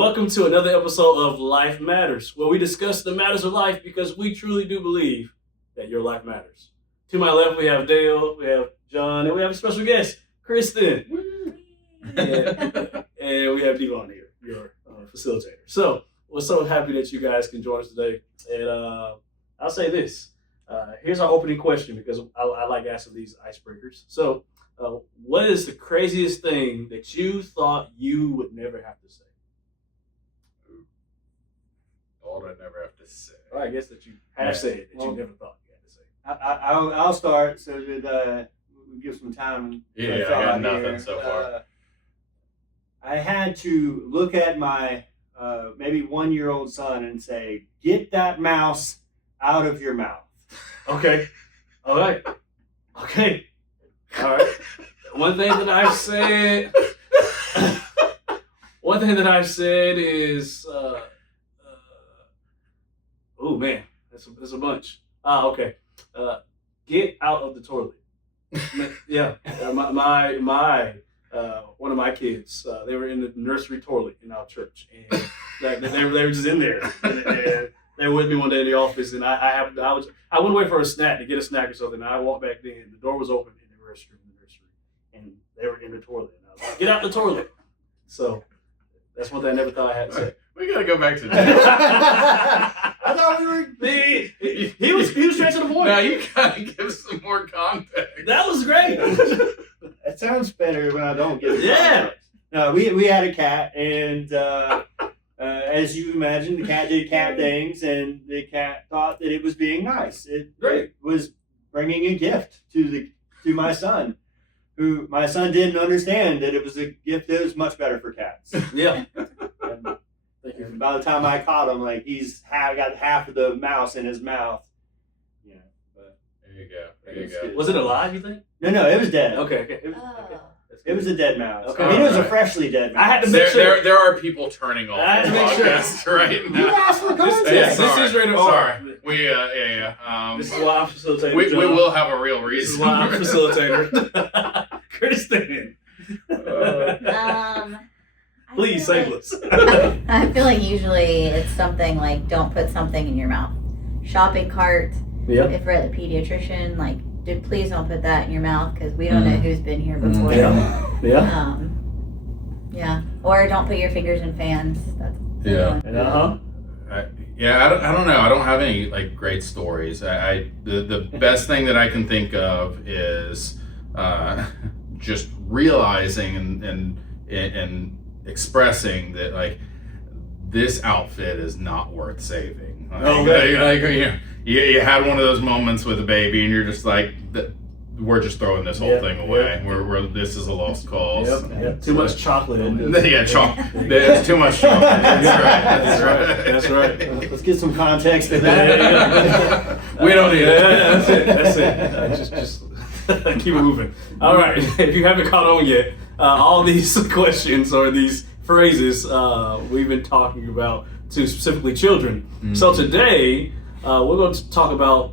Welcome to another episode of Life Matters, where we discuss the matters of life because we truly do believe that your life matters. To my left, we have Dale, we have John, and we have a special guest, Kristen. And we have Devon here, your facilitator. So we're so happy that you guys can join us today. And I'll say this. Here's our opening question because I like asking these icebreakers. So what is the craziest thing that you thought you would never have to say? All I never have to say. Or I guess that you have said that you never thought you had to say. I'll start so that we give some time. Yeah, I got nothing so far. I had to look at my maybe 1-year-old son and say, "Get that mouse out of your mouth." Okay. All right. Okay. All right. One thing that I've said is, oh man, that's a bunch. Okay. Get out of the toilet. Yeah. My one of my kids, they were in the nursery toilet in our church, and they were just in there. And they were with me one day in the office, and I went away for a snack to get a snack or something. And I walked back in, and the door was open in the restroom in the nursery, and they were in the toilet. And I was like, "Get out the toilet!" So that's one thing I never thought I had to say. We gotta go back to I thought we were. He was straight to the point. Now you gotta give some more context. That was great. It sounds better when I don't get it. Yeah. No, we had a cat, and as you imagine, the cat did cat things, and the cat thought that it was being nice. It was bringing a gift to my son, who my son didn't understand that it was a gift that was much better for cats. Yeah. And by the time I caught him, like got half of the mouse in his mouth. Yeah, but There you go. Was it alive, you think? No, it was dead. Okay. It was a dead mouse. Okay. I mean, it was a freshly dead mouse. I had to make sure. There are people turning off I had to the make sure. podcast right You now. asked for context. Yeah, This is rated R. Sorry. We This is why I'm facilitating. we will have a real This is reason. why I'm facilitator. Kristen. Please save us. I feel like usually it's something like don't put something in your mouth. Shopping cart. Yeah. If we're at the pediatrician, like, please don't put that in your mouth because we don't know who's been here before. Yeah. Yeah. Or don't put your fingers in fans. That's Yeah. Uh-huh. I don't know. I don't have any like great stories. The best thing that I can think of is just realizing and expressing that like this outfit is not worth saving. You had one of those moments with a baby, and you're just like, we're just throwing this whole thing away. We're this is a lost cause. Yep. Too much chocolate in it. Yeah, there's too much chocolate. That's right. Let's get some context to that. We don't need it. That's it. Just keep moving. All right. If you haven't caught on yet, all these questions or these phrases we've been talking about to specifically children. Mm-hmm. So today we're going to talk about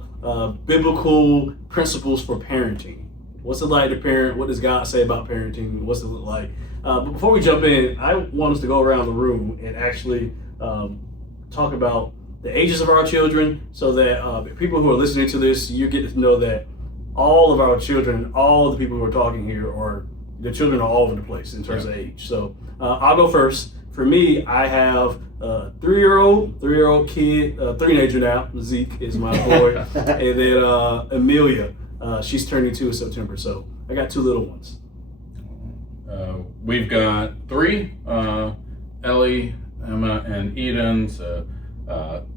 biblical principles for parenting. What's it like to parent? What does God say about parenting? What's it look like? But before we jump in, I want us to go around the room and actually talk about the ages of our children so that people who are listening to this, you get to know that all of our children, all the people who are talking here, the children are all over the place in terms of age. So I'll go first. For me, I have a three-year-old kid, three-nager now. Zeke is my boy. And then Amelia, she's turning 2 in September. So I got 2 little ones. We've got 3, Ellie, Emma, and Eden. So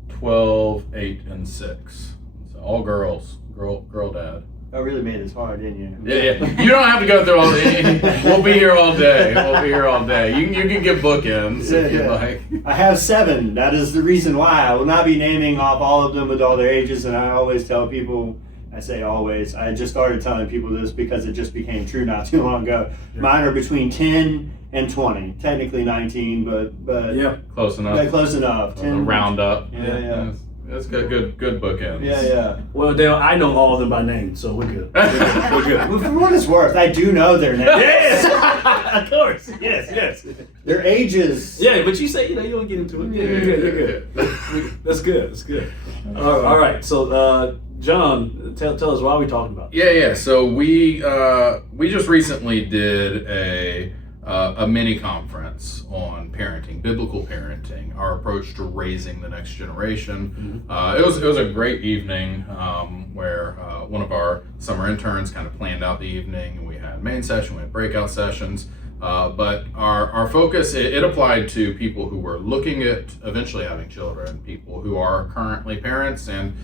12, 8, and 6. So all girls, girl dad. I really made this hard, didn't you? Yeah. You don't have to go through all the. We'll be here all day. You can get bookends if you like. I have 7. That is the reason why. I will not be naming off all of them with all their ages, and I always tell people, I say always, I just started telling people this because it just became true not too long ago. Yeah. Mine are between 10 and 20. Technically 19, but close enough. Yeah, close enough. 10, round up. Yeah. That's good bookends. Yeah. Well, Dale, I know all of them by name, so we're good. We're good. Well, for what it's worth, I do know their names. Yes, of course. Yes. Their ages. Yeah, but you say you don't get into it. You're good. That's good. All right. So, John, tell us why are we talking about this? Yeah. So we just recently did a mini conference on parenting, biblical parenting, our approach to raising the next generation. It was a great evening where one of our summer interns kind of planned out the evening, and we had main session, we had breakout sessions. But our focus, it applied to people who were looking at eventually having children, people who are currently parents, and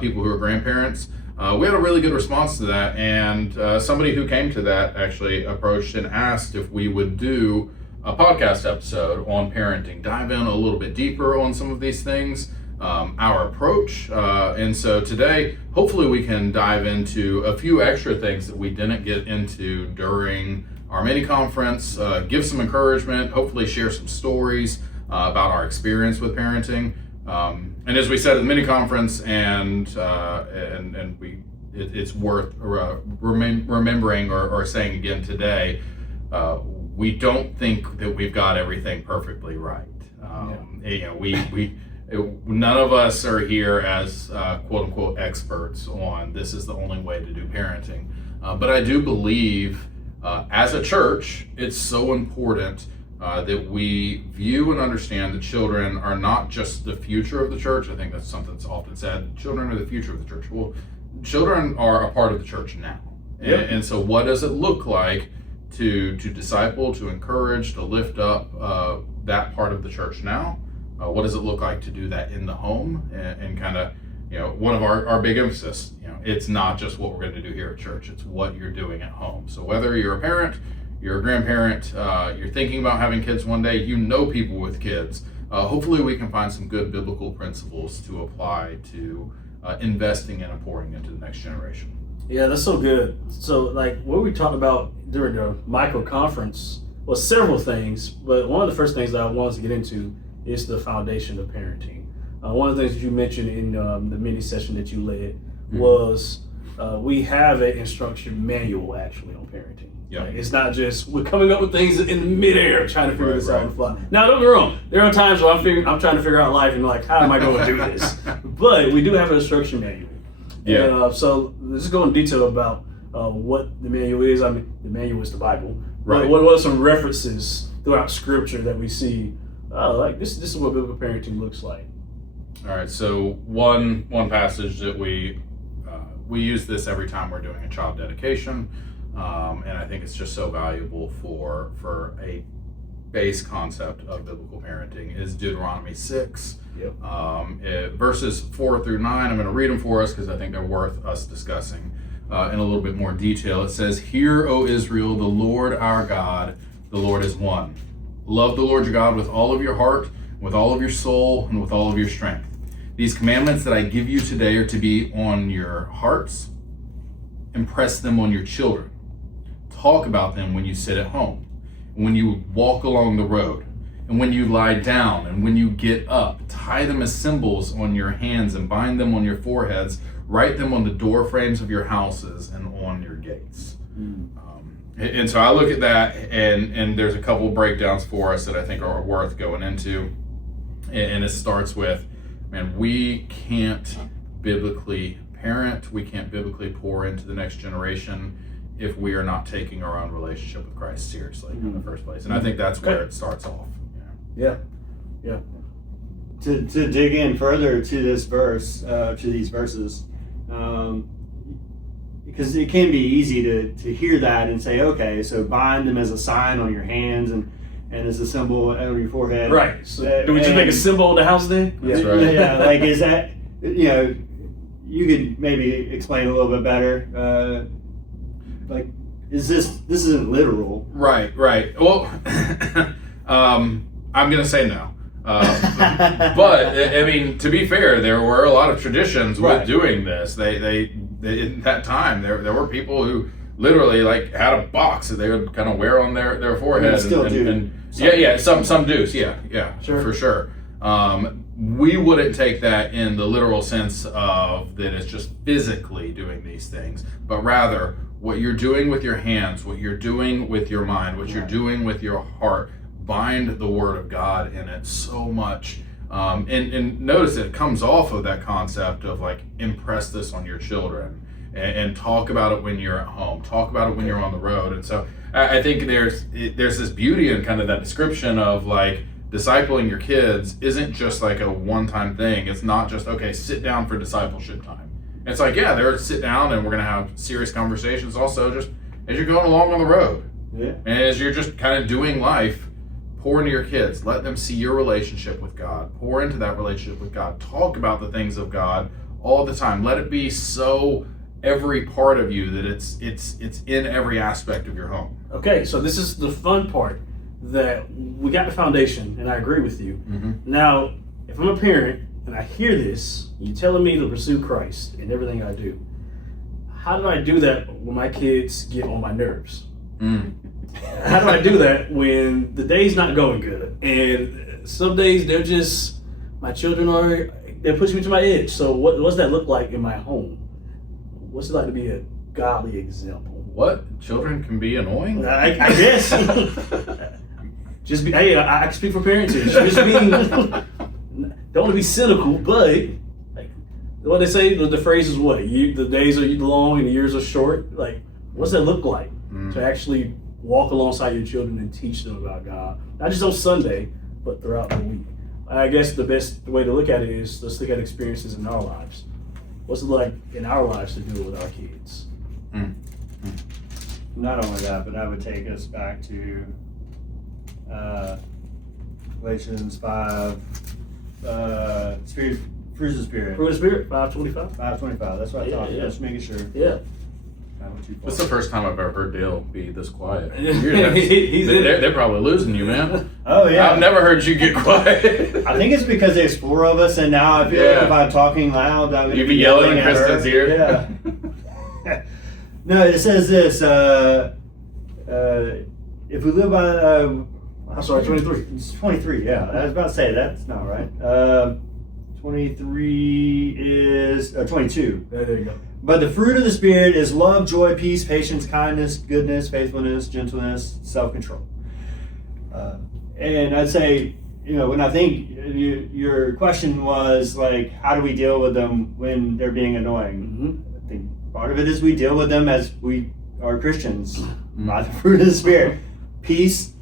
people who are grandparents. We had a really good response to that, and somebody who came to that actually approached and asked if we would do a podcast episode on parenting, dive in a little bit deeper on some of these things, our approach. And so today, hopefully we can dive into a few extra things that we didn't get into during our mini conference, give some encouragement, hopefully share some stories about our experience with parenting. And as we said at the mini conference, it's worth remembering or saying again today, we don't think that we've got everything perfectly right. None of us are here as quote unquote experts on this is the only way to do parenting. But I do believe as a church, it's so important that we view and understand that children are not just the future of the church. I think that's something that's often said. Children are the future of the church. Well, children are a part of the church now. And so what does it look like to disciple, to encourage, to lift up that part of the church now? What does it look like to do that in the home? And kind of, one of our big emphasis, it's not just what we're going to do here at church. It's what you're doing at home. So whether you're a parent, you're a grandparent, you're thinking about having kids one day, people with kids, hopefully we can find some good biblical principles to apply to investing in and pouring into the next generation. Yeah, that's so good. So like what we talked about during the micro conference was several things, but one of the first things that I wanted to get into is the foundation of parenting. One of the things that you mentioned in the mini session that you led was we have an instruction manual actually on parenting. Yeah. Like, it's not just we're coming up with things in midair trying to figure this out on the fly. Now, don't get me wrong. There are times where I'm trying to figure out life and like, how am I going to do this? But we do have an instruction manual. Yeah. And, so let's just go in detail about what the manual is. I mean, the manual is the Bible. Right. What are some references throughout Scripture that we see? Like this is what biblical parenting looks like. All right. So one passage that we use this every time we're doing a child dedication. And I think it's just so valuable for a base concept of biblical parenting is Deuteronomy 6. Yep. Verses 4 through 9. I'm going to read them for us because I think they're worth us discussing in a little bit more detail. It says, "Hear, O Israel, the Lord our God, the Lord is one. Love the Lord your God with all of your heart, with all of your soul, and with all of your strength. These commandments that I give you today are to be on your hearts. Impress them on your children. Talk about them when you sit at home, and when you walk along the road, and when you lie down, and when you get up. Tie them as symbols on your hands and bind them on your foreheads. Write them on the door frames of your houses and on your gates." And so I look at that, and there's a couple of breakdowns for us that I think are worth going into. And it starts with, man, we can't biblically parent, we can't biblically pour into the next generation if we are not taking our own relationship with Christ seriously in the first place. And I think that's where it starts off. Yeah. To dig in further to this verse, to these verses, because it can be easy to hear that and say, okay, so bind them as a sign on your hands and as a symbol on your forehead. Right. So do we just make a symbol on the house then? That's right. Yeah, like is that, you could maybe explain a little bit better. Like, this isn't literal. Right. Well, I'm going to say no. But I mean, to be fair, there were a lot of traditions with doing this. They in that time there were people who literally like had a box that they would kind of wear on their forehead. Still do. Some do. Yeah, sure. For sure. we wouldn't take that in the literal sense of that it's just physically doing these things, but rather what you're doing with your hands, what you're doing with your mind, what you're doing with your heart, bind the word of God in it so much. And notice that it comes off of that concept of like, impress this on your children and talk about it when you're at home, talk about it when you're on the road. And so I think there's this beauty in kind of that description of like, discipling your kids isn't just like a one-time thing. It's not just, okay, sit down for discipleship time. It's like, yeah, they're sit down and we're going to have serious conversations also just as you're going along on the road. Yeah. And as you're just kind of doing life, pour into your kids. Let them see your relationship with God. Pour into that relationship with God. Talk about the things of God all the time. Let it be so every part of you that it's in every aspect of your home. Okay, so this is the fun part. That we got the foundation, and I agree with you. Mm-hmm. Now, if I'm a parent and I hear this, you're telling me to pursue Christ in everything I do. How do I do that when my kids get on my nerves? How do I do that when the day's not going good? And some days my children they're pushing me to my edge. So what does that look like in my home? What's it like to be a godly example? What? Children can be annoying? I guess. I can speak for parents here. Just being, don't want to be cynical, but like what they say, the phrase is what? The days are long and the years are short. Like, what's that look like to actually walk alongside your children and teach them about God? Not just on Sunday, but throughout the week. I guess the best way to look at it is let's look at experiences in our lives. What's it like in our lives to do it with our kids? Not only that, but I would take us back to Galatians 5, fruits of the Spirit. Fruit of the Spirit, 5:25. 5:25. That's what I thought. Yeah. Just making sure. Yeah. That's the first time I've ever heard Dale be this quiet. He's They're probably losing you, man. Oh yeah. I've never heard you get quiet. I think it's because there's 4 of us, and now I feel like if I'm talking loud, I'm going to be yelling in Kristen's ear. Yeah. No, it says this. If we live by, I'm sorry, 23. It's 23. Yeah, I was about to say that's not right. 23 is 22. There you go. But the fruit of the Spirit is love, joy, peace, patience, kindness, goodness, faithfulness, gentleness, self-control. And I'd say, when I think your question was like, how do we deal with them when they're being annoying? I think part of it is we deal with them as we are Christians by the fruit of the Spirit. Peace,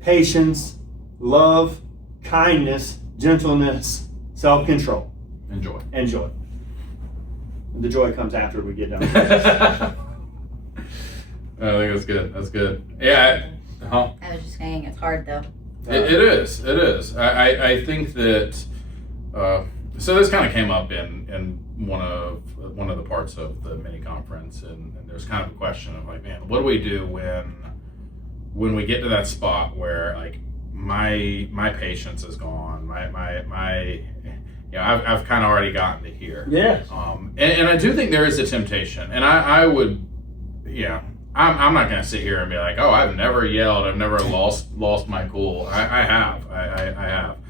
patience, love, kindness, gentleness, self-control. And joy. And joy. The joy comes after we get done. I think that's good. That's good. Yeah. I was just saying it's hard though. It is. It is. I think that. So this kind of came up in one of the parts of the mini conference, and there's kind of a question of like, man, what do we do when we get to that spot where like my patience is gone, I've kind of already gotten to here. Yeah. And I do think there is a temptation, and I would, I'm not going to sit here and be like, oh, I've never yelled, I've never lost my cool. I have.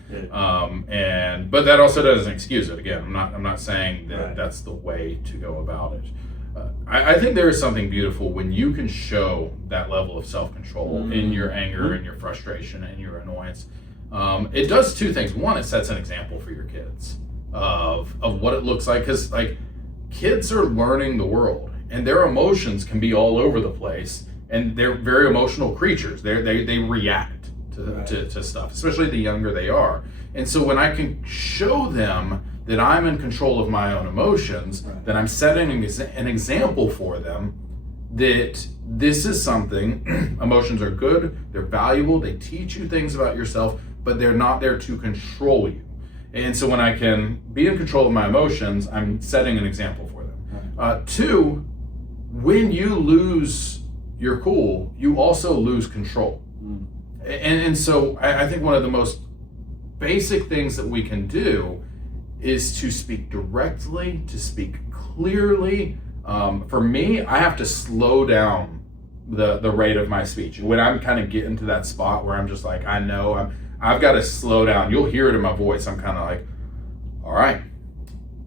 Yeah. But that also doesn't excuse it. Again, I'm not saying that Right. that's the way to go about it. I think there is something beautiful when you can show that level of self-control in your anger and your frustration and your annoyance. It does 2 things. One, it sets an example for your kids of what it looks like, because like kids are learning the world and their emotions can be all over the place, and they're very emotional creatures. They react to stuff, especially the younger they are. And so when I can show them that I'm in control of my own emotions, that I'm setting an example for them that this is something, emotions are good, they're valuable, they teach you things about yourself, but they're not there to control you. And so when I can be in control of my emotions, I'm setting an example for them. 2, when you lose your cool, you also lose control. And so I think one of the most basic things that we can do is to speak directly, to speak clearly. For me, I have to slow down the rate of my speech. When I'm kind of getting to that spot where I'm just like, I've got to slow down. You'll hear it in my voice. I'm kind of like, all right,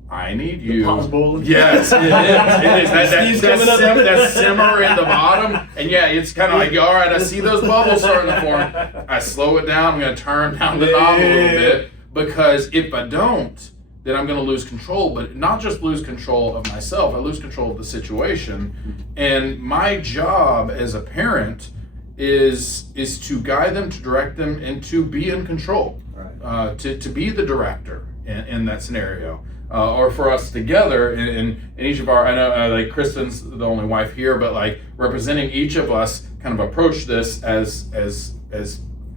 I need you. Pot's boiling. Yes, it is. Steve's coming up. That simmer in the bottom. And yeah, it's kind of like, all right, I see those bubbles starting to form. I slow it down. I'm going to turn down the knob a little bit, because if I don't, then I'm going to lose control. But not just lose control of myself, I lose control of the situation. And my job as a parent is to guide them, to direct them, and to be in control. Right. To be the director in that scenario. Or for us together in each of our, I know like Kristen's the only wife here, but like representing each of us kind of approach this as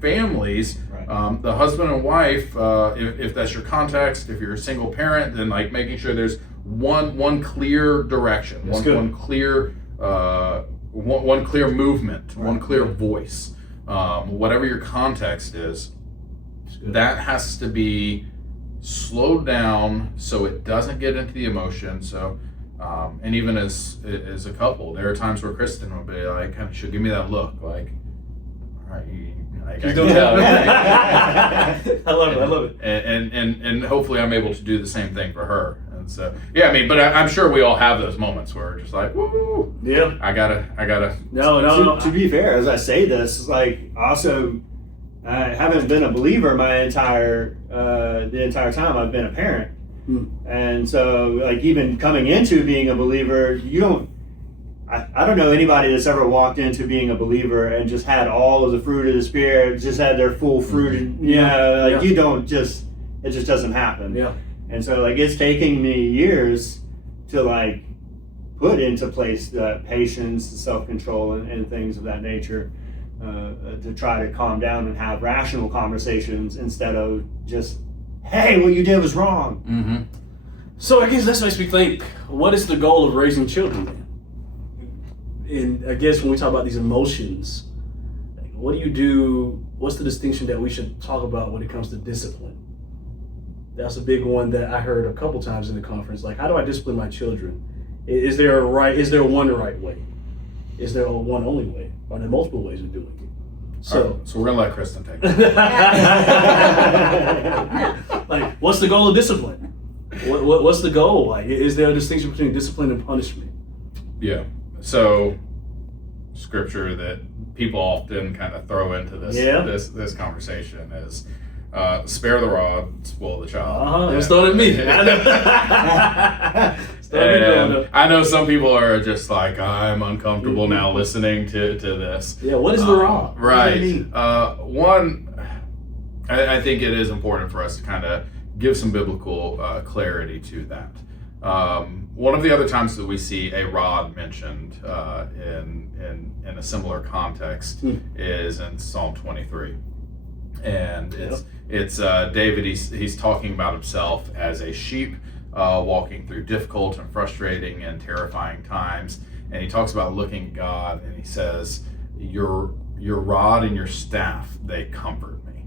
families. Right. The husband and wife, if that's your context, if you're a single parent, then like making sure there's one clear direction, one clear movement, right. One clear voice, whatever your context is, that has to be slowed down so it doesn't get into the emotion. So, and even as a couple, there are times where Kristen will be like, she'll give me that look, like, all right, I don't tell. I love it. And hopefully I'm able to do the same thing for her. And so, yeah, I mean, but I'm sure we all have those moments where we're just like, woo, yeah, I gotta. No. To be fair, as I say this, like, also, I haven't been a believer the entire time I've been a parent. And so, like, even coming into being a believer, I don't know anybody that's ever walked into being a believer and just had all of the fruit of the Spirit, just had their full fruit, you don't just, it just doesn't happen. Yeah. And so, like, it's taking me years to, like, put into place the patience, the self-control, and things of that nature. To try to calm down and have rational conversations instead of just, hey, what you did was wrong. Mm-hmm. So I guess that makes me think, what is the goal of raising children then? And I guess when we talk about these emotions, what do you do? What's the distinction that we should talk about when it comes to discipline? That's a big one that I heard a couple times in the conference. Like, how do I discipline my children? Is there one right way? Is there one only way? Are there multiple ways of doing it? So we're gonna let Kristen take it. Like, what's the goal of discipline? What's the goal? Like, is there a distinction between discipline and punishment? Yeah. So, scripture that people often kind of throw into this conversation is, spare the rod, spoil the child. It's not at me. I know some people are just like, I'm uncomfortable now listening to this. Yeah, what is the rod? Right. I think it is important for us to kind of give some biblical clarity to that. One of the other times that we see a rod mentioned in a similar context is in Psalm 23. And it's David, he's talking about himself as a sheep walking through difficult and frustrating and terrifying times. And he talks about looking at God, and he says, your rod and your staff, they comfort me.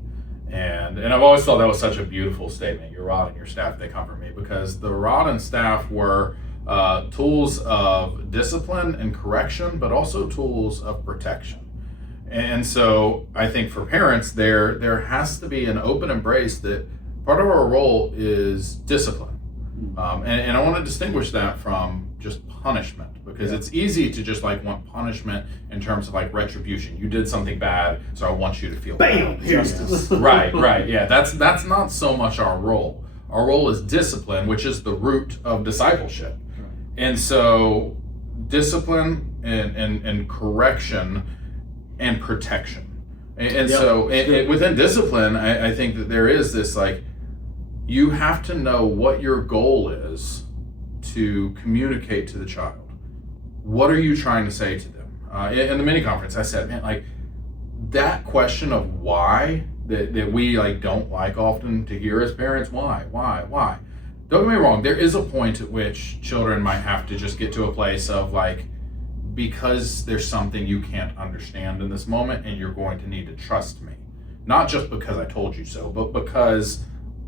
And I've always thought that was such a beautiful statement, your rod and your staff, they comfort me, because the rod and staff were tools of discipline and correction, but also tools of protection. And so I think for parents, there has to be an open embrace that part of our role is discipline. And I want to distinguish that from just punishment, because it's easy to just like want punishment in terms of like retribution. You did something bad, so I want you to feel bam, justice. Right. Yeah, that's not so much our role. Our role is discipline, which is the root of discipleship. And so discipline and correction and protection. And so within discipline, I think that there is this, like, you have to know what your goal is to communicate to the child. What are you trying to say to them? In the mini conference, I said, man, like, that question of why that we like don't like often to hear as parents, why? Don't get me wrong, there is a point at which children might have to just get to a place of like, because there's something you can't understand in this moment and you're going to need to trust me. Not just because I told you so, but because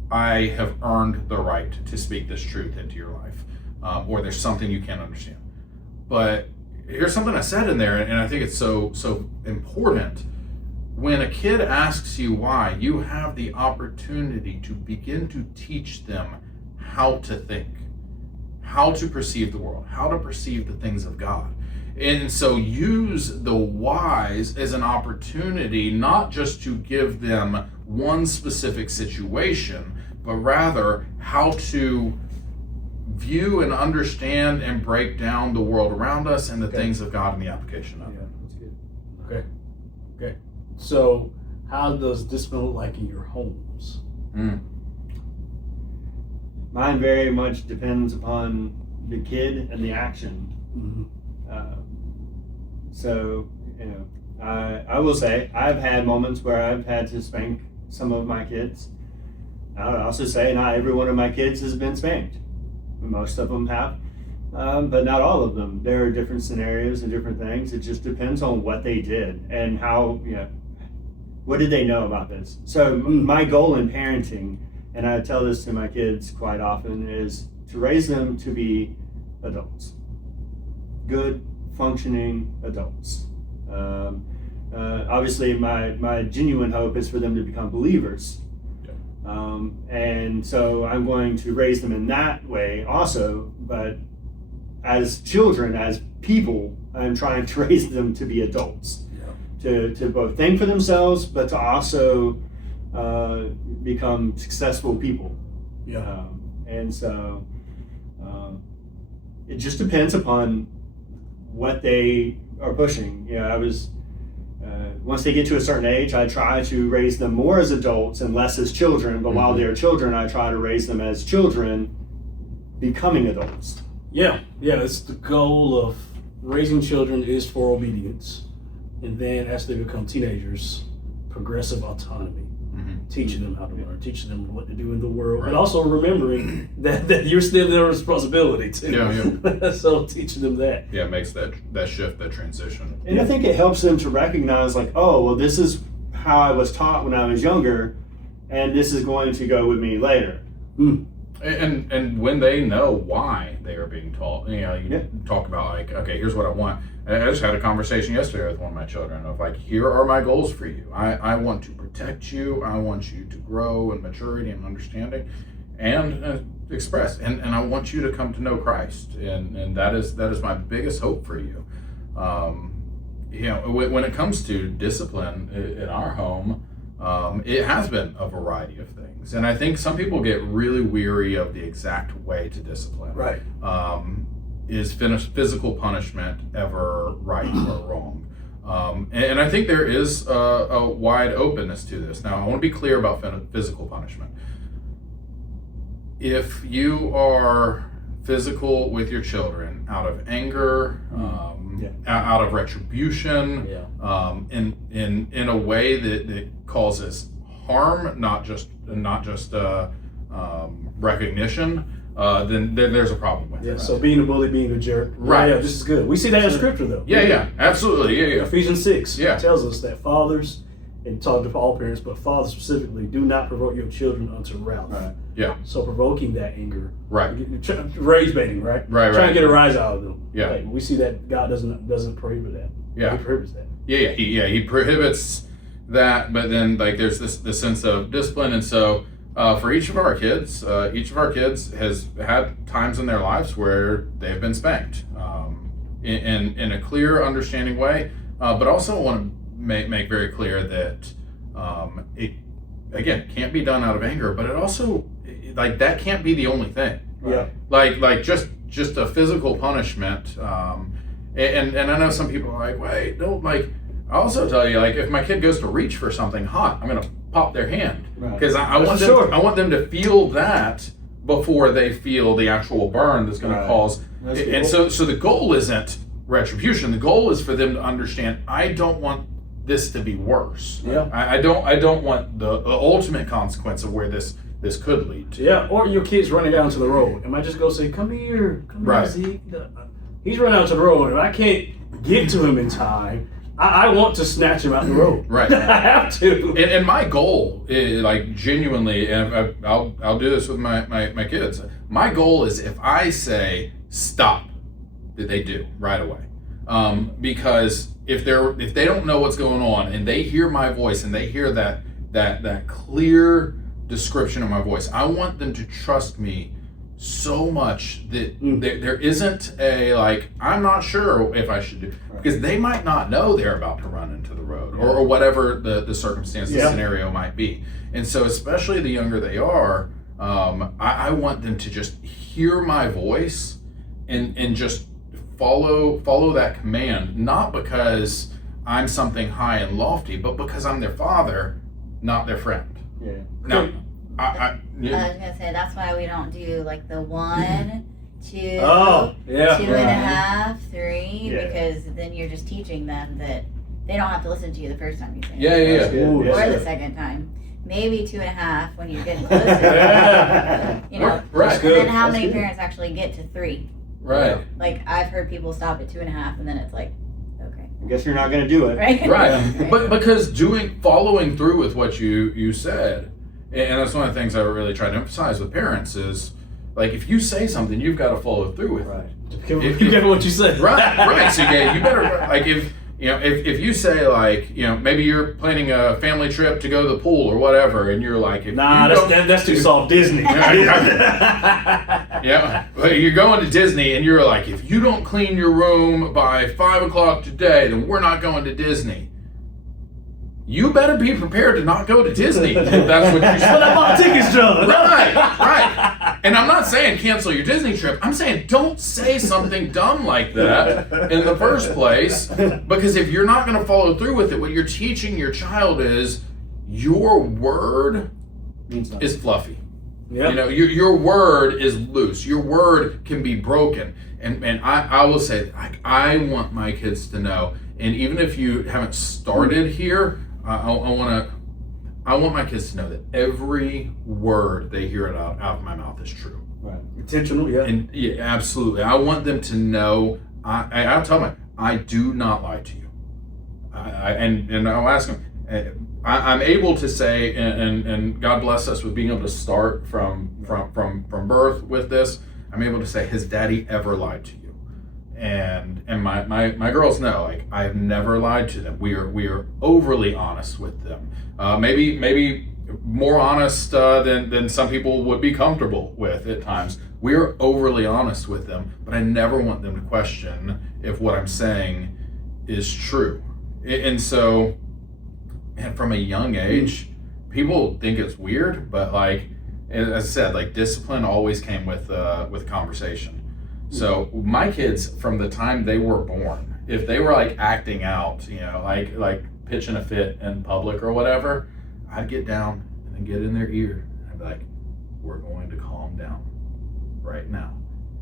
I have earned the right to speak this truth into your life, or there's something you can't understand. But here's something I said in there, and I think it's so important. When a kid asks you why, you have the opportunity to begin to teach them how to think, how to perceive the world, how to perceive the things of God. And so use the whys as an opportunity, not just to give them one specific situation, but rather how to view and understand and break down the world around us and the things of God and the application of it. Yeah, that's good. Okay. So, how does discipline look like in your homes? Mine very much depends upon the kid and the action. Mm-hmm. So, I will say I've had moments where I've had to spank some of my kids. I would also say not every one of my kids has been spanked. Most of them have, but not all of them. There are different scenarios and different things. It just depends on what they did and how, what did they know about this? So my goal in parenting, and I tell this to my kids quite often, is to raise them to be adults. Good, functioning adults. Obviously, my genuine hope is for them to become believers. And so I'm going to raise them in that way also, but as children, as people, I'm trying to raise them to be adults. To both think for themselves, but to also become successful people. And so it just depends upon what they are pushing. I was once they get to a certain age, I try to raise them more as adults and less as children. But while they're children, I try to raise them as children becoming adults. Yeah. It's the goal of raising children is for obedience. And then as they become teenagers, progressive autonomy. Teaching them how to learn, teaching them what to do in the world, but also remembering that you're still their responsibility too. So teaching them that. Yeah, it makes that shift, that transition. And I think it helps them to recognize, like, oh, well, this is how I was taught when I was younger, and this is going to go with me later. And when they know why they are being taught, you talk about like, okay, here's what I want. I just had a conversation yesterday with one of my children of like, here are my goals for you. I want to protect you. I want you to grow in maturity and understanding and express. And I want you to come to know Christ. And that is my biggest hope for you. When it comes to discipline in our home, it has been a variety of things. And I think some people get really weary of the exact way to discipline. Right. Is physical punishment ever right or wrong? And I think there is a wide openness to this. Now, I want to be clear about physical punishment. If you are physical with your children out of anger, out of retribution, in a way that causes harm, not just recognition, then there's a problem with it. So being a bully, being a jerk. Right. Yeah, this is good. We see that in scripture though. Absolutely. Ephesians 6 tells us that fathers, and talking to all parents, but fathers specifically, do not provoke your children unto wrath. Right. Yeah. So provoking that anger. Right. Rage baiting, right? Trying to get a rise out of them. Yeah. Like, we see that God doesn't prohibit that. Yeah. He prohibits that. He prohibits that, but then like there's this sense of discipline, and so for each of our kids has had times in their lives where they've been spanked in a clear, understanding way, but also want to make very clear that it again can't be done out of anger, but it also like that can't be the only thing. Yeah. Like just a physical punishment. And I know some people are like, wait, don't like. I also tell you, like, if my kid goes to reach for something hot, I'm gonna pop their hand because I want them to feel that before they feel the actual burn that's going to cause. And so the goal isn't retribution. The goal is for them to understand, I don't want this to be worse. Yeah. I don't want the ultimate consequence of where this could lead to. Yeah. Or your kid's running down to the road, and I just go say, "Come here, Zeke." He's running out to the road, and I can't get to him in time. I want to snatch him out the road. Right. I have to. And my goal is, like, genuinely, and I'll do this with my kids. My goal is if I say stop, that they do right away. Because if they don't know what's going on and they hear my voice and they hear that clear description of my voice, I want them to trust me so much that there isn't a like, I'm not sure if I should do, because they might not know they're about to run into the road or whatever the circumstance, the scenario might be. And so especially the younger they are, I want them to just hear my voice and just follow that command, not because I'm something high and lofty, but because I'm their father, not their friend. Yeah. Now, I was gonna say that's why we don't do like the 1, 2, 2.5, 3, because then you're just teaching them that they don't have to listen to you the first time you say it. Or the second time. Maybe 2.5 when you're getting closer. You know, right. And then how many parents actually get to 3? Right. Like I've heard people stop at 2.5, and then it's like, okay. I guess you're not going to do it. Right. Right. But because following through with what you said, and that's one of the things I really try to emphasize with parents is, like, if you say something, you've got to follow through with it. You get what you said. Right. So you better, like, if you say, like, maybe you're planning a family trip to go to the pool or whatever, and you're like, that's too soft. Disney. Yeah, but you're going to Disney, and you're like, if you don't clean your room by 5 o'clock today, then we're not going to Disney. You better be prepared to not go to Disney if that's what you're saying. But I bought tickets, John. Right. And I'm not saying cancel your Disney trip. I'm saying don't say something dumb like that in the first place. Because if you're not going to follow through with it, what you're teaching your child is your word is fluffy. Yep. Your word is loose. Your word can be broken. And I will say, like, I want my kids to know, and even if you haven't started here, I want my kids to know that every word they hear out of my mouth is true. Right. Intentional, yeah. And yeah, absolutely. I want them to know. I'll tell them, I do not lie to you. And I'll ask them. I'm able to say, and God bless us with being able to start from birth with this. I'm able to say, has Daddy ever lied to you? And my girls know, like, I've never lied to them. We are overly honest with them. Maybe more honest than some people would be comfortable with at times. We are overly honest with them, but I never want them to question if what I'm saying is true. And so, man, from a young age, people think it's weird, but, like, as I said, like, discipline always came with conversation. So my kids, from the time they were born, if they were, like, acting out, like pitching a fit in public or whatever, I'd get down and get in their ear. I'd be like, we're going to calm down right now.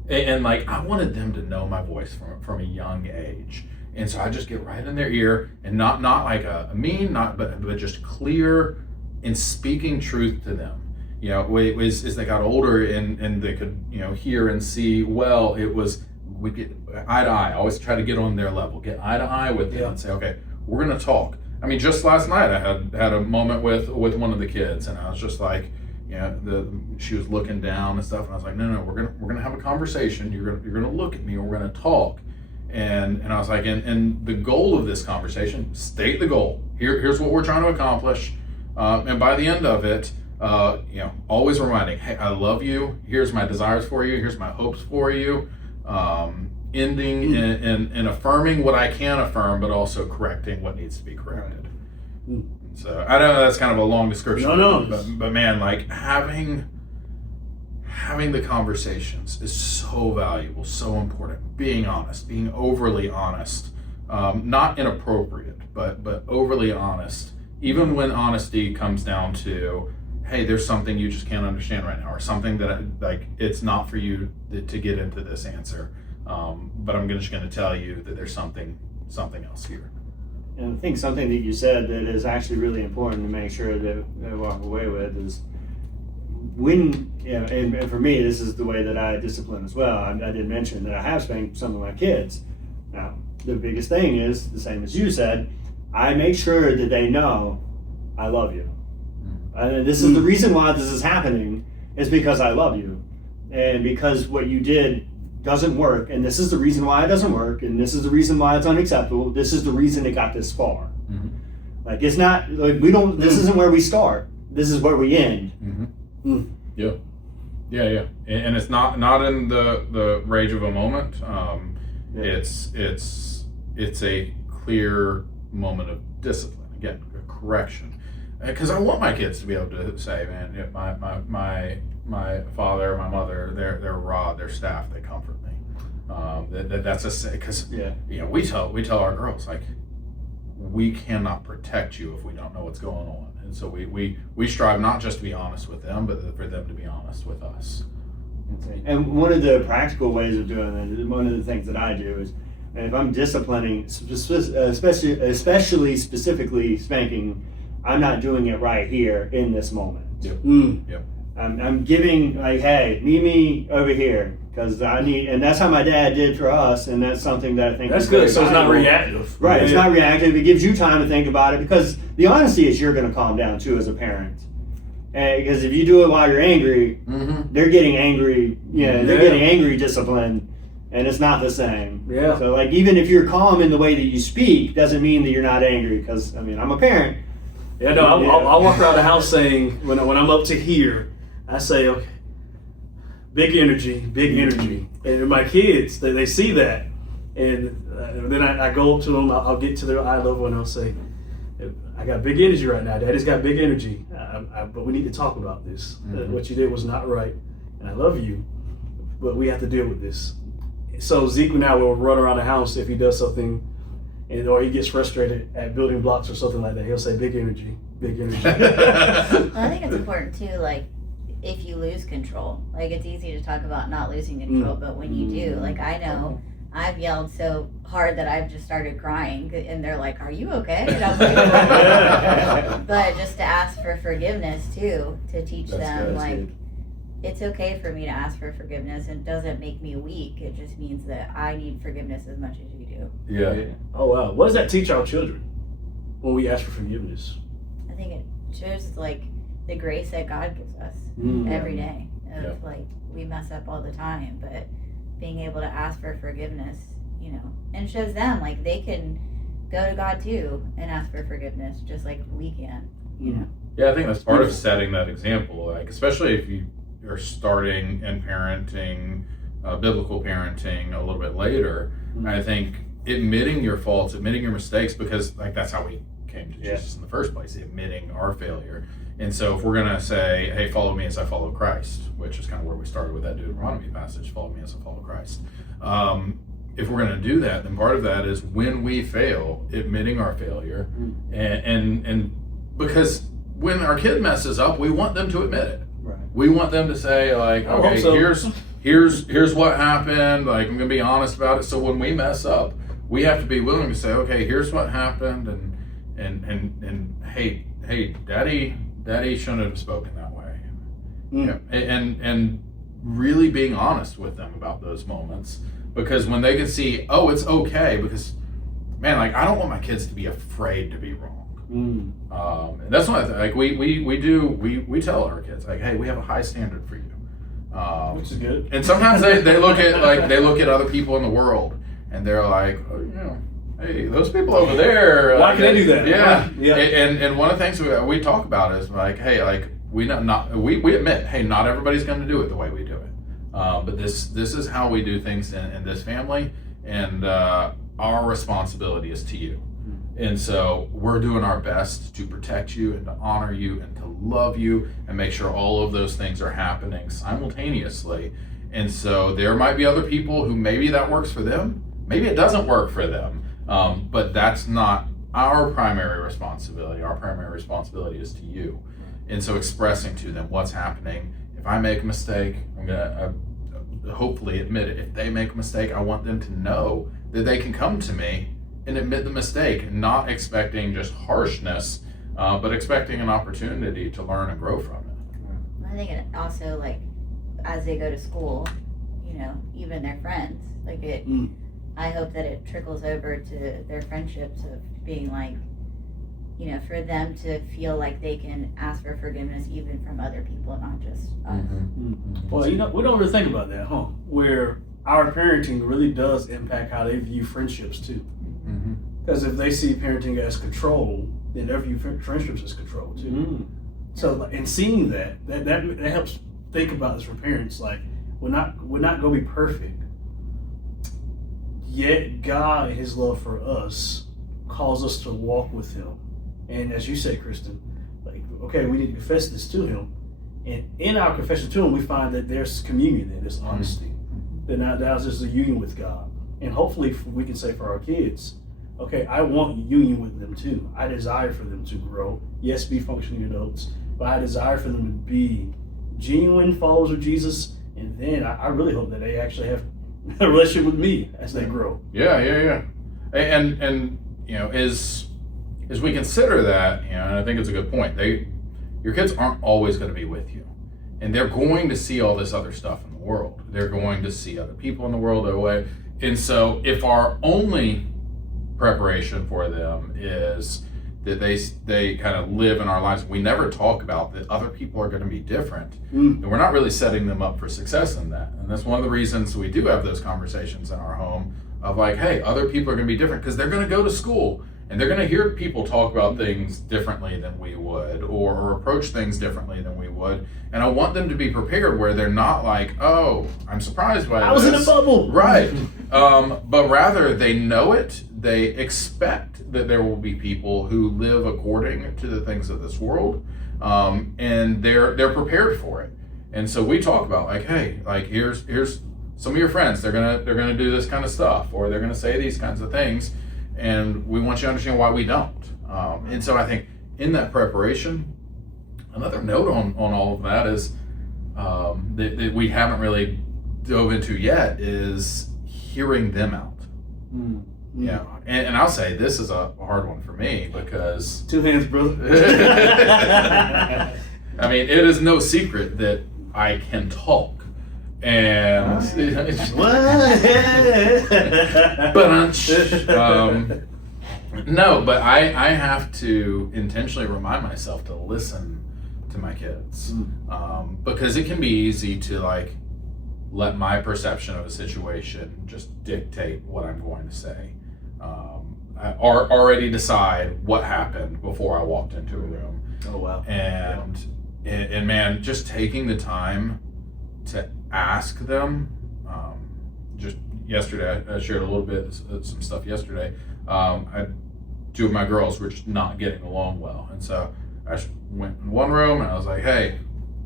And like, I wanted them to know my voice from a young age. And so I just get right in their ear, and not like a mean, but just clear and speaking truth to them. As they got older and they could, hear and see well, we get eye to eye. I always try to get on their level, get eye to eye with them and say, okay, we're going to talk. I mean, just last night I had a moment with one of the kids, and I was just like, she was looking down and stuff, and I was like, no, we're gonna have a conversation. You're gonna look at me, and we're gonna talk. And I was like, and the goal of this conversation, state the goal. Here's what we're trying to accomplish. And by the end of it, always reminding, hey, I love you. Here's my desires for you. Here's my hopes for you. Ending in affirming what I can affirm, but also correcting what needs to be corrected. So I know that's kind of a long description. No. But man, like, having the conversations is so valuable, so important. Being honest, being overly honest, not inappropriate, but overly honest. Even when honesty comes down to, hey, there's something you just can't understand right now, or something that it's not for you to get into this answer. But I'm just going to tell you that there's something else here. And I think something that you said that is actually really important to make sure that I walk away with is when, and for me, this is the way that I discipline as well. I did mention that I have spanked some of my kids. Now, the biggest thing is, the same as you said, I make sure that they know I love you. This is the reason why this is happening, is because I love you. And because what you did doesn't work, and this is the reason why it doesn't work, and this is the reason why it's unacceptable. This is the reason it got this far. Mm-hmm. Like, it's not like we don't. This isn't where we start. This is where we end. Mm-hmm. Yeah. Yeah. And it's not in the rage of a moment. It's a clear moment of discipline. Again, a correction. Because I want my kids to be able to say, man, my father, my mother, their rod, their staff, they comfort me. That's because we tell our girls, like, we cannot protect you if we don't know what's going on, and so we strive not just to be honest with them, but for them to be honest with us. And one of the practical ways of doing that, one of the things that I do is, if I'm disciplining, especially specifically spanking, I'm not doing it right here in this moment. Yep. I'm giving, like, hey, meet me over here, because I need, and that's how my dad did for us, and that's something that I think that's good. So it's not reactive, right? It's not reactive. It gives you time to think about it, because the honesty is you're going to calm down too as a parent. Because if you do it while you're angry, they're getting angry. They're getting angry discipline, and it's not the same. Yeah. So, like, even if you're calm in the way that you speak, doesn't mean that you're not angry. Because I'm a parent. Yeah, no, I'll walk around the house saying, when I'm up to here, I say, okay, big energy. And my kids, they see that. And then I go up to them, I'll get to their eye level, and I'll say, I got big energy right now. Daddy's got big energy. But we need to talk about this. What you did was not right. And I love you, but we have to deal with this. So Zeke now will run around the house if he does something, or he gets frustrated at building blocks or something like that. He'll say, big energy. Well, I think it's important too, like, if you lose control. Like, it's easy to talk about not losing control, but when you do, like, I know I've yelled so hard that I've just started crying, and they're like, are you okay? And I'm like, but just to ask for forgiveness too, to teach them, like, it's okay for me to ask for forgiveness. It doesn't make me weak. It just means that I need forgiveness as much as you do. Yeah. Oh, wow. What does that teach our children when we ask for forgiveness? I think it shows, like, the grace that God gives us every day. Like, we mess up all the time, but being able to ask for forgiveness, and shows them, like, they can go to God too and ask for forgiveness just like we can, Yeah, I think that's part of setting that example, like, especially if you are starting in parenting, biblical parenting a little bit later. I think admitting your faults, admitting your mistakes, because, like, that's how we came to Jesus in the first place, admitting our failure. And so if we're going to say, hey, follow me as I follow Christ, which is kind of where we started with that Deuteronomy passage, follow me as I follow Christ. If we're going to do that, then part of that is when we fail, admitting our failure. And because when our kid messes up, we want them to admit it. Right. We want them to say, like, okay, here's what happened. Like, I'm going to be honest about it. So when we mess up, we have to be willing to say, okay, here's what happened, and hey, Daddy shouldn't have spoken that way. Yeah, and really being honest with them about those moments, because when they can see, oh, it's okay, because, man, like, I don't want my kids to be afraid to be wrong. And that's why, like, we tell our kids, like, hey, we have a high standard for you, which is good. And sometimes they look at other people in the world, and they're like, oh, hey, those people over there. Why can they do that? Yeah. And one of the things we talk about is, like, hey, like, we admit, hey, not everybody's going to do it the way we do it. But this is how we do things in this family, and our responsibility is to you. And so we're doing our best to protect you and to honor you and to love you and make sure all of those things are happening simultaneously. And so there might be other people who maybe that works for them, maybe it doesn't work for them. But that's not our primary responsibility. Our primary responsibility is to you. And so expressing to them what's happening. If I make a mistake, I'm going to hopefully admit it. If they make a mistake, I want them to know that they can come to me and admit the mistake, not expecting just harshness, but expecting an opportunity to learn and grow from it. I think it also, like, as they go to school, even their friends, like, it. I hope that it trickles over to their friendships of being like, for them to feel like they can ask for forgiveness even from other people, not just us. Well, we don't really think about that, huh? Where our parenting really does impact how they view friendships too. Because if they see parenting as control, then they view friendships as control too. So, in seeing that helps think about this for parents. Like, we're not gonna be perfect. Yet God, in His love for us, calls us to walk with Him. And as you say, Kristen, like, okay, we need to confess this to Him. And in our confession to Him, we find that there's communion there, there's honesty. That now there's a union with God. And hopefully we can say for our kids, okay, I want union with them too. I desire for them to grow. Yes, be functioning adults, but I desire for them to be genuine followers of Jesus. And then I really hope that they actually have a relationship with me as they grow. Yeah. And you know, as we consider that, you know, and I think it's a good point. Your kids aren't always going to be with you, and they're going to see all this other stuff in the world. They're going to see other people in the world their way. And so if our only preparation for them is that they kind of live in our lives, we never talk about that other people are going to be different, and we're not really setting them up for success in that. And that's one of the reasons we do have those conversations in our home of like, hey, other people are going to be different, because they're going to go to school and they're going to hear people talk about things differently than we would, or approach things differently than we would. And I want them to be prepared where they're not like, oh, I'm surprised by this. I was in a bubble. Right. But rather they know it. They expect that there will be people who live according to the things of this world. And they're prepared for it. And so we talk about like, hey, like here's some of your friends, they're gonna do this kind of stuff, or they're gonna say these kinds of things. And we want you to understand why we don't. And so I think in that preparation, another note on all of that is that we haven't really dove into yet is hearing them out. Yeah, and I'll say this is a hard one for me because... Two hands, brother. I mean, it is no secret that I can talk. And no, but I have to intentionally remind myself to listen to my kids, because it can be easy to like let my perception of a situation just dictate what I'm going to say. I already decide what happened before I walked into a room. Oh wow! And man, just taking the time to ask them. Just yesterday, I shared a little bit some stuff yesterday. Two of my girls were just not getting along well, and so I went in one room and I was like, "Hey,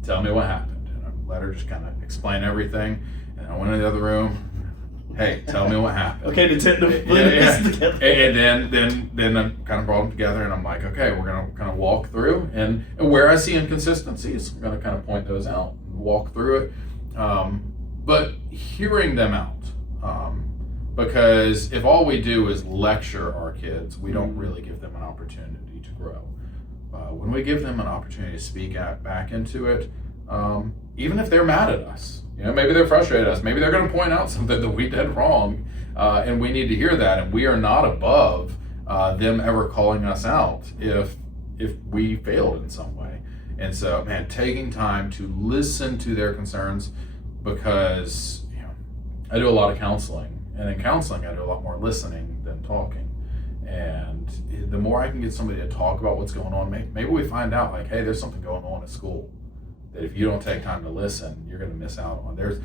tell me what happened." And I let her just kind of explain everything. And I went in the other room. Hey, tell me what happened. Okay, detective. Yeah. And then I kind of brought them together, and I'm like, okay, we're gonna kind of walk through, and where I see inconsistencies, I'm gonna kind of point those out, and walk through it. But hearing them out, because if all we do is lecture our kids, we don't really give them an opportunity to grow. When we give them an opportunity to speak back into it, even if they're mad at us, you know, maybe they're frustrated at us, maybe they're going to point out something that we did wrong, and we need to hear that, and we are not above them ever calling us out if we failed in some way. And so, man, taking time to listen to their concerns, because you know, I do a lot of counseling, and in counseling I do a lot more listening than talking. And the more I can get somebody to talk about what's going on, maybe we find out like, hey, there's something going on at school that if you don't take time to listen, you're going to miss out on. There's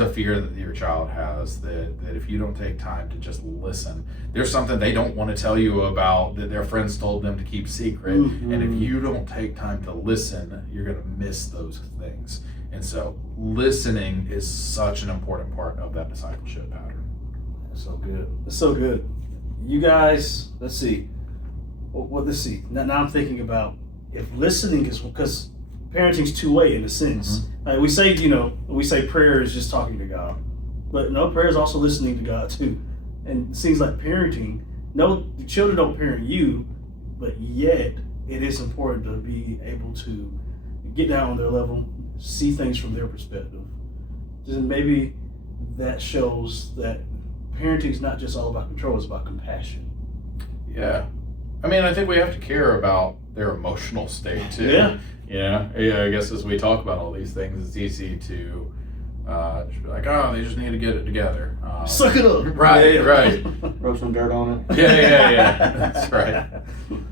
a fear that your child has that if you don't take time to just listen, there's something they don't want to tell you about that their friends told them to keep secret. And if you don't take time to listen, you're going to miss those things. And so listening is such an important part of that discipleship pattern. That's so good. That's so good. You guys, let's see. Let's see. Now I'm thinking about if listening is, because parenting's two-way in a sense. Like we say prayer is just talking to God, but no, prayer is also listening to God too. And it seems like parenting, no, the children don't parent you, but yet it is important to be able to get down on their level, see things from their perspective. And maybe that shows that parenting is not just all about control, it's about compassion. Yeah. I mean, I think we have to care about their emotional state too. Yeah. Yeah, I guess as we talk about all these things, it's easy to just be like, oh, they just need to get it together. Suck it up. Right. Throw some dirt on it. Yeah. That's right.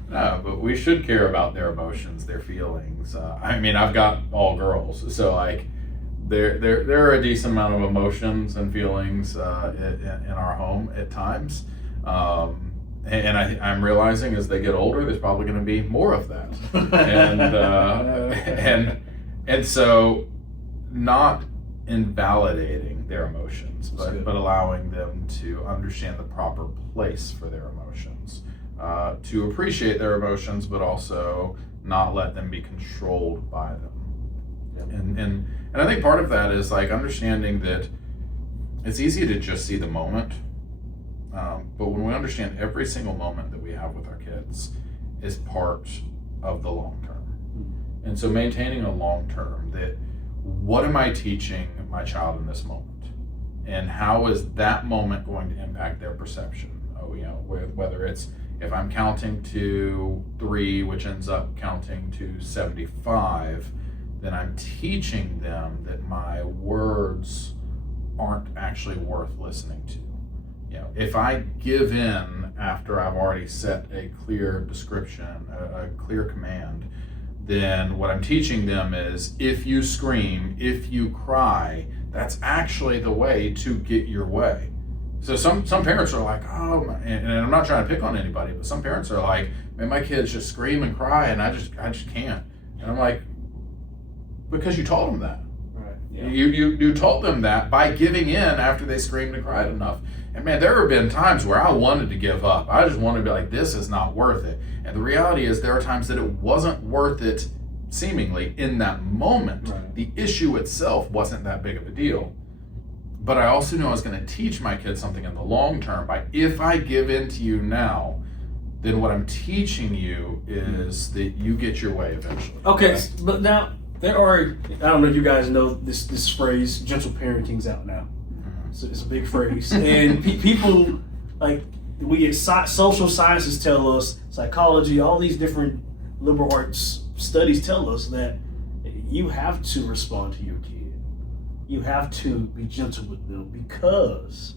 No, but we should care about their emotions, their feelings. I mean, I've got all girls, so like there are a decent amount of emotions and feelings in our home at times. And I'm realizing as they get older, there's probably going to be more of that. And so not invalidating their emotions, but allowing them to understand the proper place for their emotions, to appreciate their emotions, but also not let them be controlled by them. And I think part of that is like understanding that it's easy to just see the moment, but when we understand every single moment that we have with our kids is part of the long term. And so maintaining a long term, that what am I teaching my child in this moment? And how is that moment going to impact their perception? Whether it's if I'm counting to 3, which ends up counting to 75, then I'm teaching them that my words aren't actually worth listening to. If I give in after I've already set a clear description, a clear command, then what I'm teaching them is if you scream, if you cry, that's actually the way to get your way. So some parents are like, oh, and I'm not trying to pick on anybody, but some parents are like, man, my kids just scream and cry and I just can't. And I'm like, because you told them that. Right. Yeah. You told them that by giving in after they screamed and cried enough. And man, there have been times where I wanted to give up. I just wanted to be like, this is not worth it. And the reality is there are times that it wasn't worth it seemingly in that moment. Right. The issue itself wasn't that big of a deal. But I also knew I was going to teach my kids something in the long term by if I give in to you now, then what I'm teaching you is that you get your way eventually. Okay, but now there are, I don't know if you guys know this phrase, gentle parenting's out now. It's a big phrase. And people, like, we get social sciences tell us, psychology, all these different liberal arts studies tell us that you have to respond to your kid. You have to be gentle with them because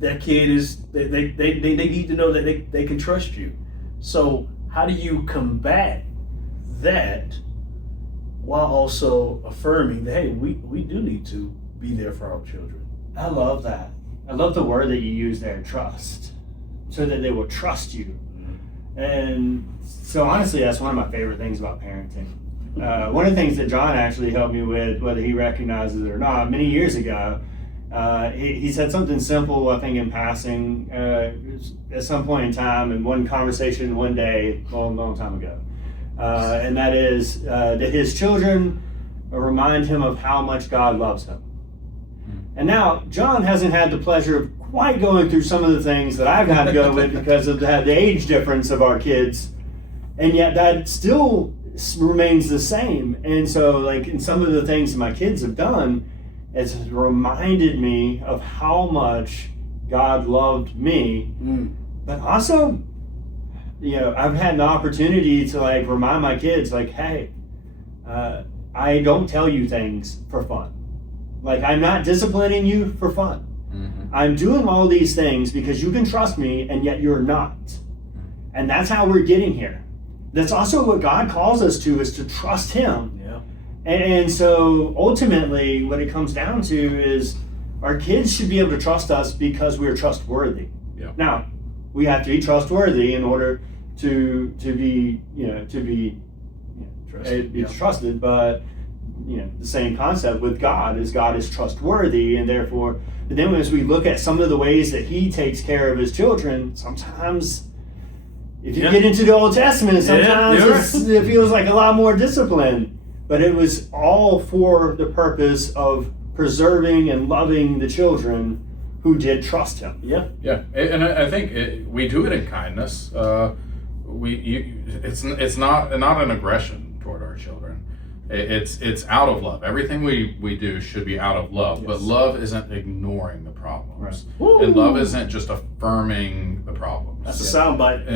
that kid is, they need to know that they can trust you. So how do you combat that while also affirming that, hey, we do need to be there for our children? I love that. I love the word that you use there, trust, so that they will trust you. And so honestly, that's one of my favorite things about parenting. One of the things that John actually helped me with, whether he recognizes it or not, many years ago, he said something simple, I think in passing, at some point in time, in one conversation one day, a long time ago. And that is that his children remind him of how much God loves him. And now, John hasn't had the pleasure of quite going through some of the things that I've had to go with because of the age difference of our kids. And yet that still remains the same. And so, like, in some of the things that my kids have done, it's reminded me of how much God loved me. But also, I've had the opportunity to, like, remind my kids, like, hey, I don't tell you things for fun. Like, I'm not disciplining you for fun. Mm-hmm. I'm doing all these things because you can trust me, and yet you're not. And that's how we're getting here. That's also what God calls us to, is to trust Him. Yeah. And so ultimately, what it comes down to is our kids should be able to trust us because we're trustworthy. Yeah. Now, we have to be trustworthy in order to be trusted, but the same concept with God is God is trustworthy, and therefore, but then as we look at some of the ways that He takes care of His children, sometimes if you get into the Old Testament, sometimes it feels like a lot more discipline, but it was all for the purpose of preserving and loving the children who did trust Him. Yeah, and I think we do it in kindness. It's not an aggression toward our children. It's out of love. Everything we do should be out of love, but love isn't ignoring the problems, and love isn't just affirming the problems. That's a soundbite.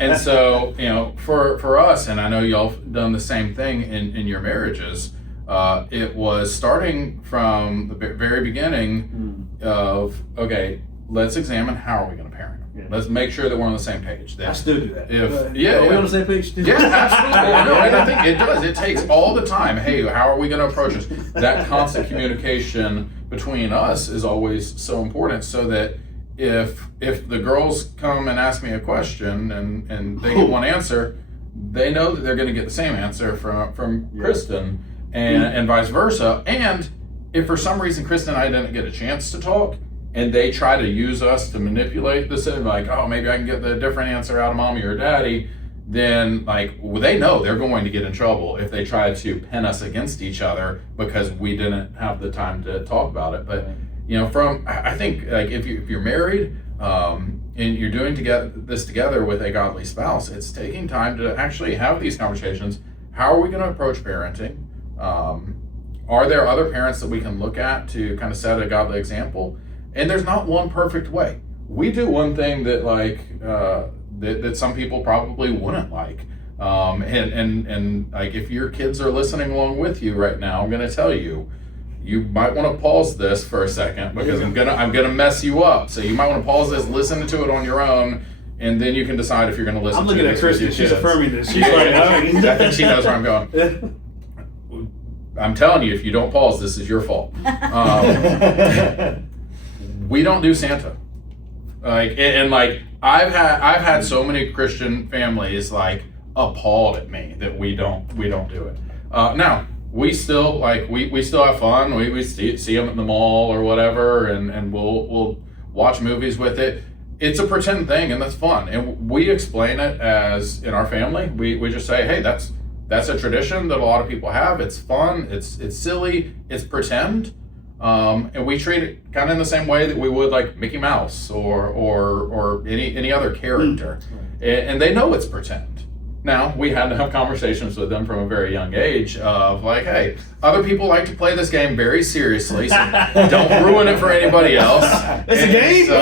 And so, for us, and I know y'all have done the same thing in your marriages. It was starting from the very beginning of, okay, let's examine how are we going to parent them. Yeah. Let's make sure that we're on the same page. I still do that. Are we on the same page? Yeah, absolutely. I know, and I think it does. It takes all the time. Hey, how are we going to approach this? That constant communication between us is always so important, so that if the girls come and ask me a question and they get one answer, they know that they're going to get the same answer from Kristen, and vice versa. And if for some reason Kristen and I didn't get a chance to talk, and they try to use us to manipulate this, like, oh, maybe I can get the different answer out of mommy or daddy, then they know they're going to get in trouble if they try to pin us against each other because we didn't have the time to talk about it. But I think if you're married and you're doing this together with a godly spouse, it's taking time to actually have these conversations. How are we going to approach parenting? Are there other parents that we can look at to kind of set a godly example? And there's not one perfect way. We do one thing that that some people probably wouldn't like. And if your kids are listening along with you right now, I'm going to tell you, you might want to pause this for a second because I'm gonna mess you up. So you might want to pause this, listen to it on your own, and then you can decide if you're going to listen. I'm looking at Kristen. She's affirming this. She's I think she knows where I'm going. I'm telling you, if you don't pause, this is your fault. We don't do Santa. I've had so many Christian families appalled at me that we don't do it. Now we still we still have fun. We see them at the mall or whatever, and we'll watch movies with it. It's a pretend thing, and that's fun. And we explain it as in our family. We just say, hey, that's a tradition that a lot of people have. It's fun. It's silly. It's pretend. And we treat it kind of in the same way that we would Mickey Mouse or any other character. And they know it's pretend. Now, we had to have conversations with them from a very young age of hey, other people like to play this game very seriously, so don't ruin it for anybody else. It's a game? So,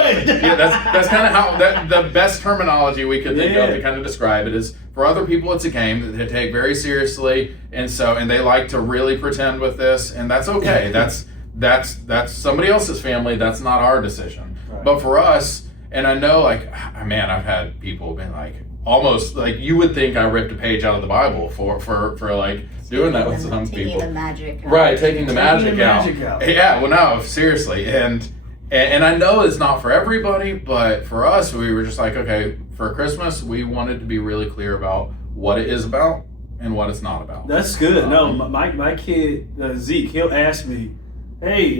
yeah, that's kind of how, the best terminology we could think of to kind of describe it is, for other people it's a game that they take very seriously, and they like to really pretend with this, and that's okay. That's somebody else's family. That's not our decision. Right. But for us, and I know, I've had people been almost you would think I ripped a page out of the Bible for doing that with some people. Taking the magic out. Right, taking the magic out. Yeah, well, no, seriously, and I know it's not for everybody, but for us, we were just okay, for Christmas, we wanted to be really clear about what it is about and what it's not about. That's good. No, my kid Zeke, he'll ask me, hey,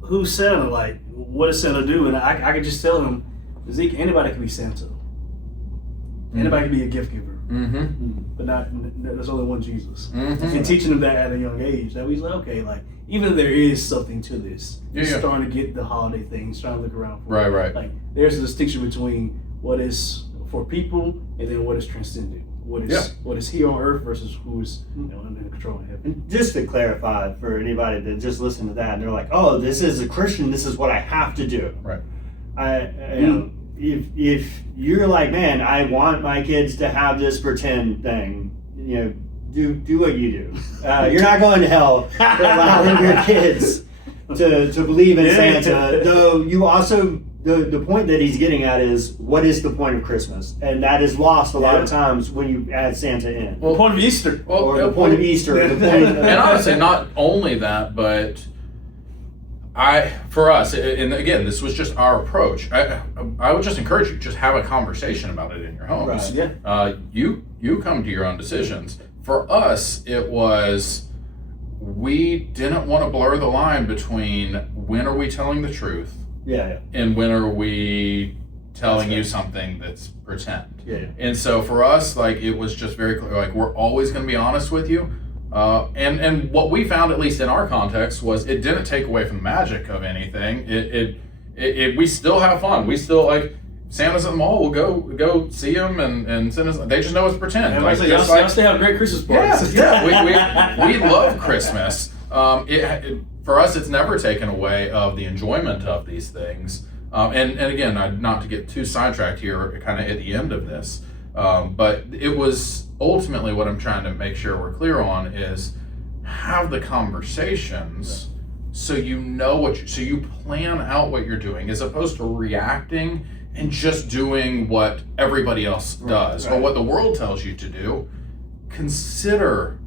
who's Santa? What does Santa do? And I could just tell him, Zeke, anybody can be Santa. Anybody can be a gift giver. But there's only one Jesus. And teaching them that at a young age, that he's okay, even if there is something to this, he's starting to get the holiday things, starting to look around for it. Right. There's a distinction between what is for people and then what is transcendent. What is here on earth versus who's under control in heaven. And just to clarify for anybody that just listened to that and they're oh, this is a Christian, this is what I have to do. Right. If you're man, I want my kids to have this pretend thing, do what you do. You're not going to hell for allowing your kids to believe in Santa. Though you also, the point that he's getting at is, what is the point of Christmas? And that is lost a lot of times when you add Santa in. Well, the point of Easter. Or the point of Easter. And honestly, not only that, but for us, and again, this was just our approach. I would just encourage you, just have a conversation about it in your homes. Right. Yeah. You come to your own decisions. For us, it was, we didn't want to blur the line between when are we telling the truth, and when are we telling you something that's pretend. And so for us, it was just very clear. We're always going to be honest with you. And what we found, at least in our context, was it didn't take away from the magic of anything. It we still have fun. We still Santa's at the mall. We'll go see him and send us. They just know it's pretend. Y'all still have great Christmas parties. We love Christmas. For us, it's never taken away of the enjoyment of these things. And again, not to get too sidetracked here, kind of at the end of this, but it was ultimately what I'm trying to make sure we're clear on is have the conversations so you know so you plan out what you're doing as opposed to reacting and just doing what everybody else does or what the world tells you to do. Consider,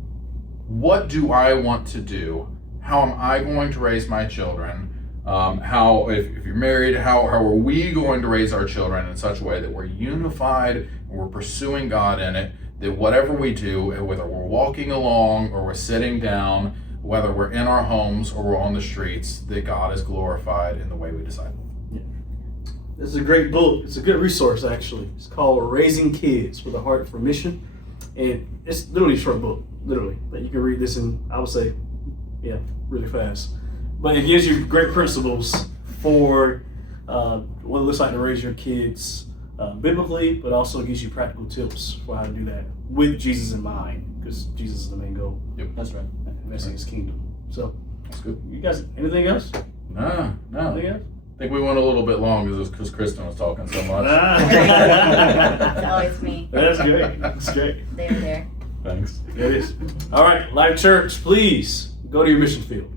what do I want to do? How am I going to raise my children? How, if you're married, how are we going to raise our children in such a way that we're unified and we're pursuing God in it, that whatever we do, whether we're walking along or we're sitting down, whether we're in our homes or we're on the streets, that God is glorified in the way we disciple. This is a great book. It's a good resource, actually. It's called Raising Kids with a Heart for Mission. And it's literally a short book, literally. But you can read this in, I would say, really fast. But it gives you great principles for what it looks like to raise your kids biblically, but also gives you practical tips for how to do that with Jesus in mind, because Jesus is the main goal. Yep, that's right. Investing in His kingdom. So, that's good. You guys, anything else? No. Anything else? I think we went a little bit long because Kristen was talking so much. It's always me. That's great. That's great. There. Thanks. It is. All right, Life Church, please go to your mission field.